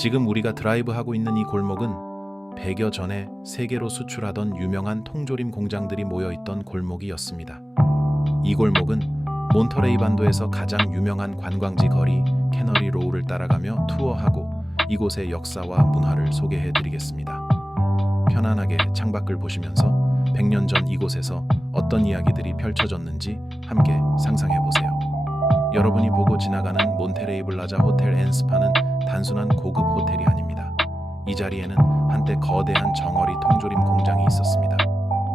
지금 우리가 드라이브하고 있는 이 골목은 100여 전에 세계로 수출하던 유명한 통조림 공장들이 모여있던 골목이었습니다. 이 골목은 몬터레이 반도에서 가장 유명한 관광지 거리 캐너리 로우를 따라가며 투어하고 이곳의 역사와 문화를 소개해드리겠습니다. 편안하게 창밖을 보시면서 100년 전 이곳에서 어떤 이야기들이 펼쳐졌는지 함께 상상해보세요. 여러분이 보고 지나가는 몬테레이 블라자 호텔 앤 스파는 단순한 고급 호텔이 아닙니다. 이 자리에는 한때 거대한 정어리 통조림 공장이 있었습니다.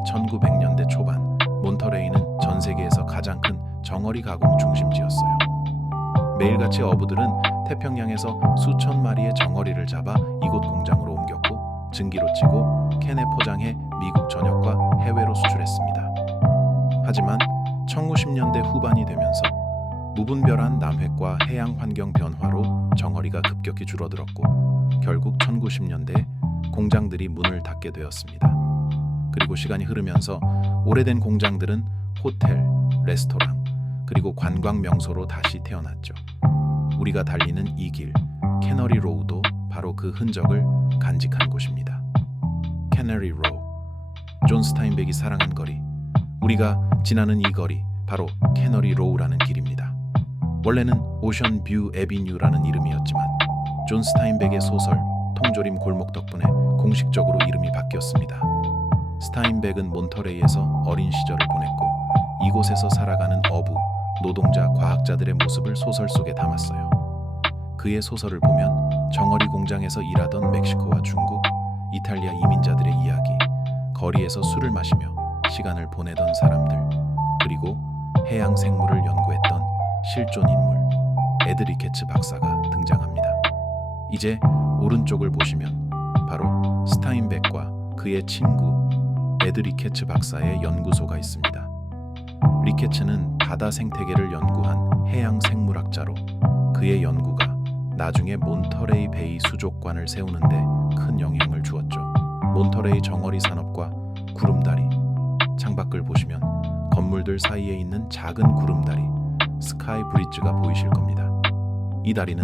1900년대 초반 몬터레이는 전 세계에서 가장 큰 정어리 가공 중심지였어요. 매일같이 어부들은 태평양에서 수천 마리의 정어리를 잡아 이곳 공장으로 옮겼고 증기로 찌고 캔에 포장해 미국 전역과 해외로 수출했습니다. 하지만 1910년대 후반이 되면서 무분별한 남획과 해양 환경 변화로 정어리가 급격히 줄어들었고 결국 1910년대에 공장들이 문을 닫게 되었습니다. 그리고 시간이 흐르면서 오래된 공장들은 호텔, 레스토랑, 그리고 관광 명소로 다시 태어났죠. 우리가 달리는 이 길, 캐너리 로우도 바로 그 흔적을 간직한 곳입니다. 캐너리 로우, 존 스타인백이 사랑한 거리. 우리가 지나는 이 거리, 바로 캐너리 로우라는 길입니다. 원래는 오션 뷰 애비뉴라는 이름이었지만 존 스타인백의 소설 통조림 골목 덕분에 공식적으로 이름이 바뀌었습니다. 스타인백은 몬터레이에서 어린 시절을 보냈고 이곳에서 살아가는 어부, 노동자, 과학자들의 모습을 소설 속에 담았어요. 그의 소설을 보면 정어리 공장에서 일하던 멕시코와 중국, 이탈리아 이민자들의 이야기, 거리에서 술을 마시며 시간을 보내던 사람들, 그리고 해양 생물을 연구했던 실존 인물 에드리케츠 박사가 등장합니다. 이제 오른쪽을 보시면 바로 스타인백과 그의 친구 에드리케츠 박사의 연구소가 있습니다. 리케츠는 바다 생태계를 연구한 해양 생물학자로 그의 연구가 나중에 몬터레이 베이 수족관을 세우는데 큰 영향을 주었죠. 몬터레이 정어리 산업과 구름다리, 창밖을 보시면 건물들 사이에 있는 작은 구름다리, 스카이 브리지가 보이실 겁니다. 이 다리는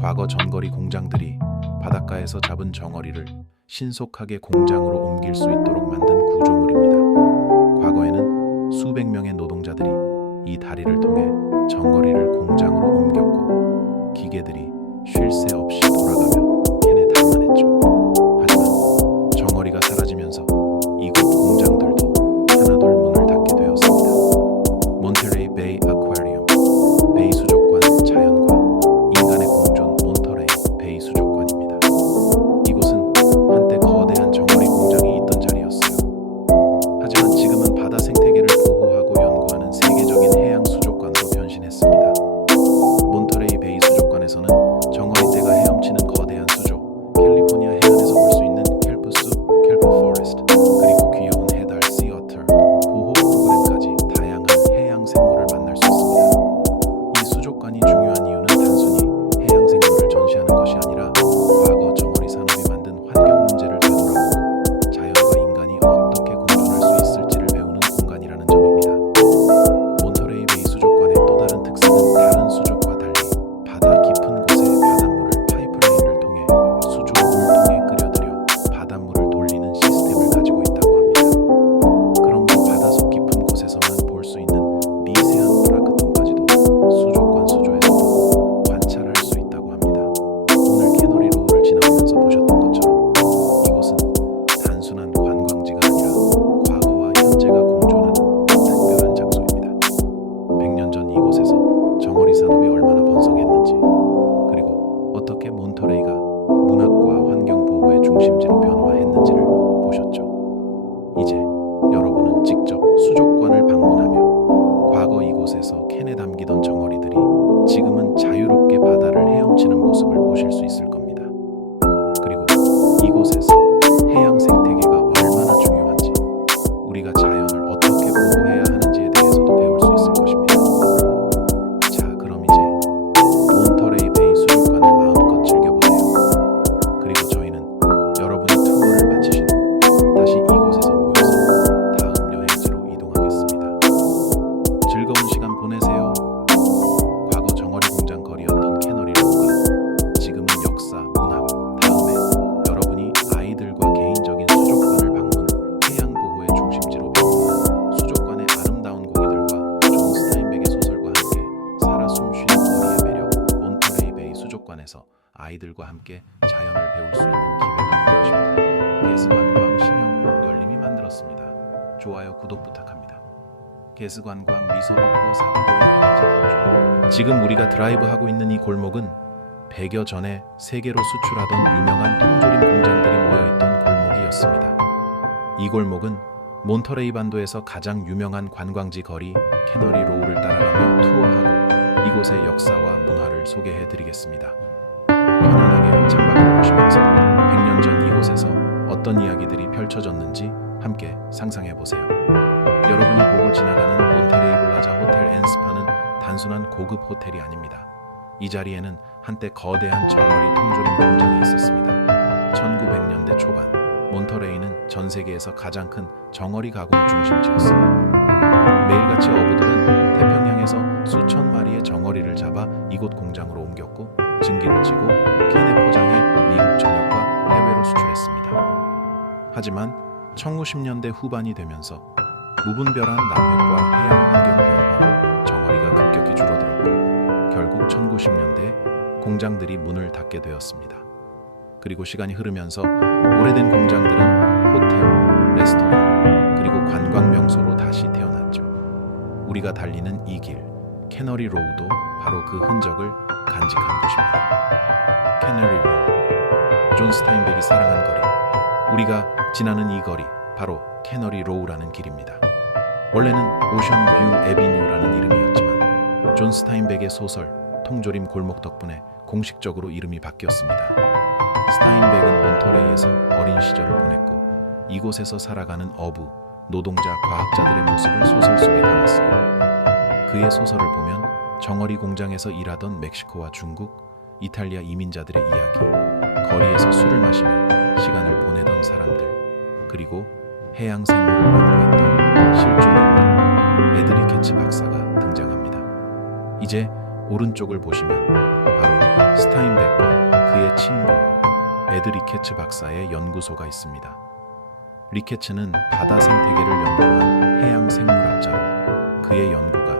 과거 전거리 공장들이 바닷가에서 잡은 정어리를 신속하게 공장으로 옮길 수 있도록 만든 구조물입니다. 과거에는 수백 명의 노동자들이 이 다리를 통해 정어리를 공장으로 옮겼고 기계들이 쉴 새 없이 돌아가며 캔에 담아냈죠. 하지만 정어리가 사라지면서 이곳 공장들도 하나둘 문을 닫게 되었습니다. 몬테레이 베이 아쿠아리움, 베이 수족관, 자연과 인간의 공존 몬터레이 베이 수족관입니다. 이곳은 한때 거대한 정어리 공장이 있던 자리였어요. 하지만 지금은 바다 생태계를 보호하고 연구하는 세계적인 해양 수족관으로 변신했습니다. 몬터레이 베이 수족관에서는 정어리 떼가 헤엄치는 거대한 수족, 캘리포니아 해안에서 볼 수 있는 켈프 숲, 켈프 포레스트, 그리고 귀여운 해달 씨어터, 보호 프로그램까지 다양한 해양 생물을 만날 수 있습니다. 이 수족관이 중요한 이유는 단순히 해양 생물을 전시하는 것이 아니라 과거 정어리 산업이 만든 환경 문제를 되돌아보고 자연과 인간이 어떻게 공존할 수 있을지를 배우는 공간이라는 점입니다. 몬터레이 베이 수족관의 또 다른 특색은 다른 수족과 달리 바다 깊은 곳에 바닷물을 파이프라인을 통해 수조 물통에 끓여들여 바닷물을 돌리는 시스템을 가지고 있다고 합니다. 그러므로 바닷속 깊은 곳에서만 볼 수 있는 미세한 플라크톤까지도 수족관 수조에서도 관찰할 수 있다고 합니다. 오늘 캐너리 로우를 지나오면서 보셨던 것처럼 이곳은 단순한 관광지가 아니라 과거와 현재가 공존하는 특별한 장소입니다. 100년 전 이곳에서 정어리 산업이 얼마나 번성했는지, 그리고 어떻게 몬터레이가 문학과 환경 보호의 중심지로 변화했는지를 보셨죠? 이제 여러분은 직접 수족관을 방문하며 과거 이곳에서 캔에 담기던 정어리들이 지금은 자유롭게 바다를 헤엄치는 모습을 보실 수 있을 겁니다. 그리고 이곳에서 해양 생태계가 얼마나 중요한지, 우리가 자연을 어떻게 보호해야 하는지에 대해서도 배울 수 있을 것입니다. 자, 그럼 이제 몬터레이 베이 수족관을 마음껏 즐겨보세요. 그리고 저희는 여러분이 투어를 마치신 후 다시 이곳에서 모여서 다음 여행지로 이동하겠습니다. 즐거운 시간 보내세요. 과거 정어리 공장 거리였던 캐너리 로우가 지금은 역사, 아이들과 함께 자연을 배울 수 있는 기회가 될 것입니다. 개스관광 신영호 열림이 만들었습니다. 좋아요, 구독 부탁합니다. 개스관광 미소로 투어 4박 5일 패키지 투어 중 지금 우리가 드라이브하고 있는 이 골목은 100여 전에 세계로 수출하던 유명한 통조림 공장들이 모여있던 골목이었습니다. 이 골목은 몬터레이 반도에서 가장 유명한 관광지 거리 캐너리 로우를 따라가며 투어하고 이곳의 역사와 문화를 소개해드리겠습니다. 편안하게 창밖을 보시면서 100년 전 이곳에서 어떤 이야기들이 펼쳐졌는지 함께 상상해보세요. 여러분이 보고 지나가는 몬테레이 플라자 호텔 앤 스파는 단순한 고급 호텔이 아닙니다. 이 자리에는 한때 거대한 정어리 통조림 공장이 있었습니다. 1900년대 초반 몬터레이는 전 세계에서 가장 큰 정어리 가공 중심지였습니다. 매일같이 어부들은 태평양에서 수천 마리의 정어리를 잡아 이곳 공장으로 옮겼고 증기를 찌고 캔에 포장해 미국 전역과 해외로 수출했습니다. 하지만 1910년대 후반이 되면서 무분별한 남획과 해양 환경 변화로 정어리가 급격히 줄어들었고 결국 1910년대에 공장들이 문을 닫게 되었습니다. 그리고 시간이 흐르면서 오래된 공장들은 호텔, 레스토랑, 그리고 관광 명소로 다시 태어났죠. 우리가 달리는 이 길, 캐너리 로우도 바로 그 흔적을 간직한 곳입니다. 캐너리 로우, 존 스타인백이 사랑한 거리. 우리가 지나는 이 거리, 바로 캐너리 로우라는 길입니다. 원래는 오션 뷰 애비뉴라는 이름이었지만 존 스타인백의 소설 통조림 골목 덕분에 공식적으로 이름이 바뀌었습니다. 스타인백은 몬터레이에서 어린 시절을 보냈고 이곳에서 살아가는 어부, 노동자, 과학자들의 모습을 소설 속에 담았어요. 그의 소설을 보면 정어리 공장에서 일하던 멕시코와 중국, 이탈리아 이민자들의 이야기, 거리에서 술을 마시며 시간을 보내던 사람들, 그리고 해양 생물을 연구했던 실존 인물 에드리케츠 박사가 등장합니다. 이제 오른쪽을 보시면 바로 스타인백과 그의 친구 에드리케츠 박사의 연구소가 있습니다. 리케츠는 바다 생태계를 연구한 해양 생물학자로 그의 연구가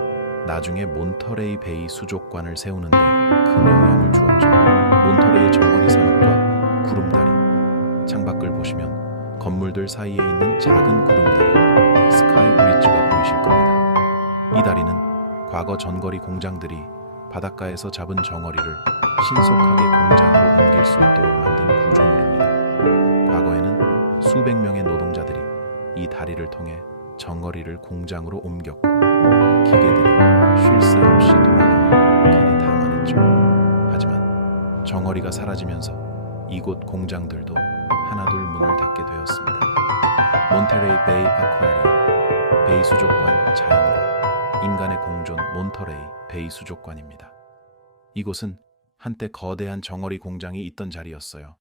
나중에 몬터레이 베이 수족관을 세우는 데 큰 영향을 주었죠. 몬터레이 정어리 산업과 구름다리, 창밖을 보시면 건물들 사이에 있는 작은 구름다리, 스카이 브릿지가 보이실 겁니다. 이 다리는 과거 전거리 공장들이 바닷가에서 잡은 정어리를 신속하게 공장으로 옮길 수 있도록 만든 구조물입니다. 과거에는 수백 명의 노동자들이 이 다리를 통해 정어리를 공장으로 옮겼고 기계들이 쉴 새 없이 돌아가며 캔에 담아냈죠. 하지만 정어리가 사라지면서 이곳 공장들도 하나둘 문을 닫게 되었습니다. 몬테레이 베이 아쿠아리움, 베이 수족관 자연과 인간의 공존 몬터레이 베이 수족관입니다. 이곳은 한때 거대한 정어리 공장이 있던 자리였어요.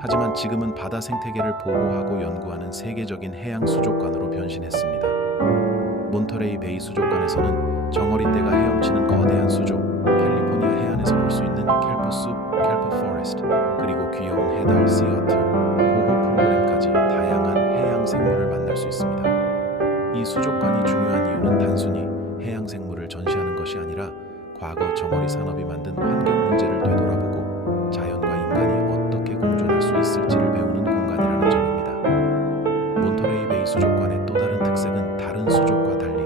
하지만 지금은 바다 생태계를 보호하고 연구하는 세계적인 해양 수족관으로 변신했습니다. 몬터레이 베이 수족관에서는 정어리 떼가 헤엄치는 거대한 수족, 캘리포니아 해안에서 볼 수 있는 켈프 숲, 켈프 포레스트, 그리고 귀여운 해달 씨어터, 보호 프로그램까지 다양한 해양 생물을 만날 수 있습니다. 이 수족관이 중요한 이유는 단순히 해양 생물을 전시하는 것이 아니라 과거 정어리 산업이 만든 환경 문제를 되돌아보고 자연과 인간이 어떻게 공존할 수 있을지를 배우는 공간이라는 점입니다. 몬터레이 베이 수족관의 또 다른 특색은 다른 수족과 달리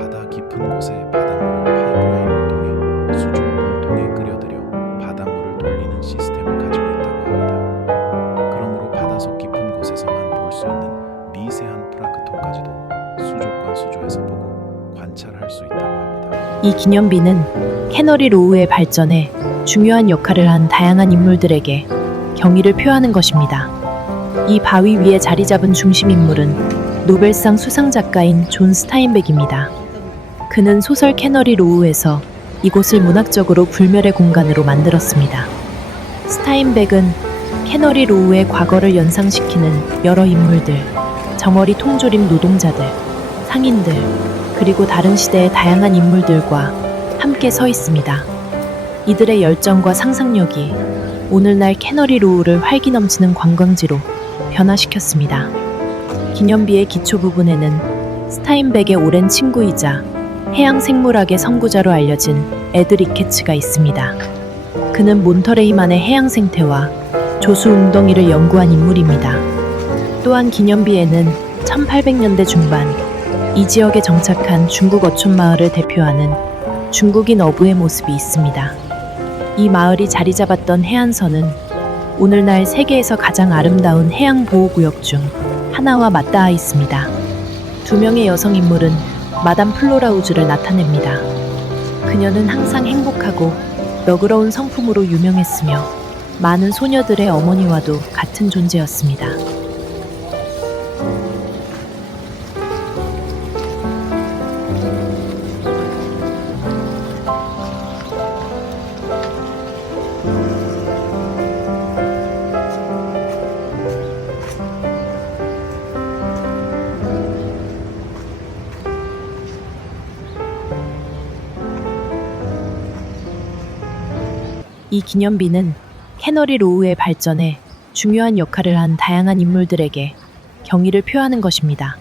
바다 깊은 곳에 바닷물을 파이프라인을 통해 수족 물통에 끓여들여 바닷물을 돌리는 시스템을 가지고 있다고 합니다. 그러므로 바다속 깊은 곳에서만 볼 수 있는 미세한 플라크톤까지도 수족관 수조에서 보고 관찰할 수 있다고 합니다. 이 기념비는 캐너리 로우의 발전에 중요한 역할을 한 다양한 인물들에게 경의를 표하는 것입니다. 이 바위 위에 자리 잡은 중심 인물은 노벨상 수상 작가인 존 스타인백입니다. 그는 소설 캐너리 로우에서 이곳을 문학적으로 불멸의 공간으로 만들었습니다. 스타인백은 캐너리 로우의 과거를 연상시키는 여러 인물들, 정어리 통조림 노동자들, 상인들, 그리고 다른 시대의 다양한 인물들과 함께 서 있습니다. 이들의 열정과 상상력이 오늘날 캐너리 로우를 활기 넘치는 관광지로 변화시켰습니다. 기념비의 기초 부분에는 스타인백의 오랜 친구이자 해양 생물학의 선구자로 알려진 에드 리케츠가 있습니다. 그는 몬터레이만의 해양 생태와 조수 웅덩이를 연구한 인물입니다. 또한 기념비에는 1800년대 중반 이 지역에 정착한 중국 어촌 마을을 대표하는 중국인 어부의 모습이 있습니다. 이 마을이 자리 잡았던 해안선은 오늘날 세계에서 가장 아름다운 해양 보호구역 중 하나와 맞닿아 있습니다. 두 명의 여성 인물은 마담 플로라우즈를 나타냅니다. 그녀는 항상 행복하고 너그러운 성품으로 유명했으며 많은 소녀들의 어머니와도 같은 존재였습니다. 이 기념비는 캐너리 로우의 발전에 중요한 역할을 한 다양한 인물들에게 경의를 표하는 것입니다.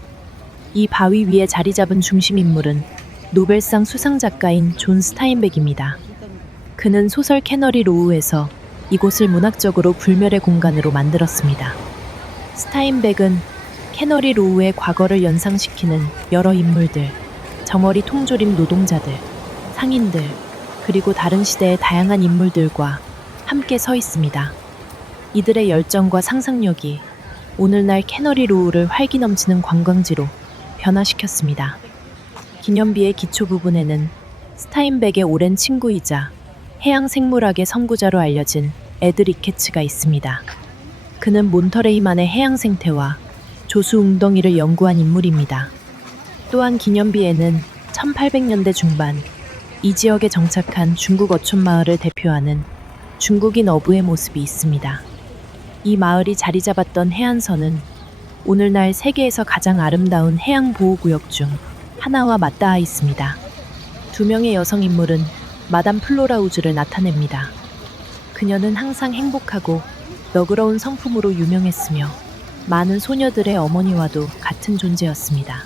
이 바위 위에 자리 잡은 중심 인물은 노벨상 수상 작가인 존 스타인백입니다. 그는 소설 캐너리 로우에서 이곳을 문학적으로 불멸의 공간으로 만들었습니다. 스타인백은 캐너리 로우의 과거를 연상시키는 여러 인물들, 저머리 통조림 노동자들, 상인들, 그리고 다른 시대의 다양한 인물들과 함께 서 있습니다. 이들의 열정과 상상력이 오늘날 캐너리 로우를 활기 넘치는 관광지로 변화시켰습니다. 기념비의 기초 부분에는 스타인백의 오랜 친구이자 해양 생물학의 선구자로 알려진 에드 리케츠가 있습니다. 그는 몬터레이만의 해양 생태와 조수 웅덩이를 연구한 인물입니다. 또한 기념비에는 1800년대 중반 이 지역에 정착한 중국 어촌 마을을 대표하는 중국인 어부의 모습이 있습니다. 이 마을이 자리 잡았던 해안선은 오늘날 세계에서 가장 아름다운 해양 보호구역 중 하나와 맞닿아 있습니다. 두 명의 여성 인물은 마담 플로라우즈를 나타냅니다. 그녀는 항상 행복하고 너그러운 성품으로 유명했으며 많은 소녀들의 어머니와도 같은 존재였습니다.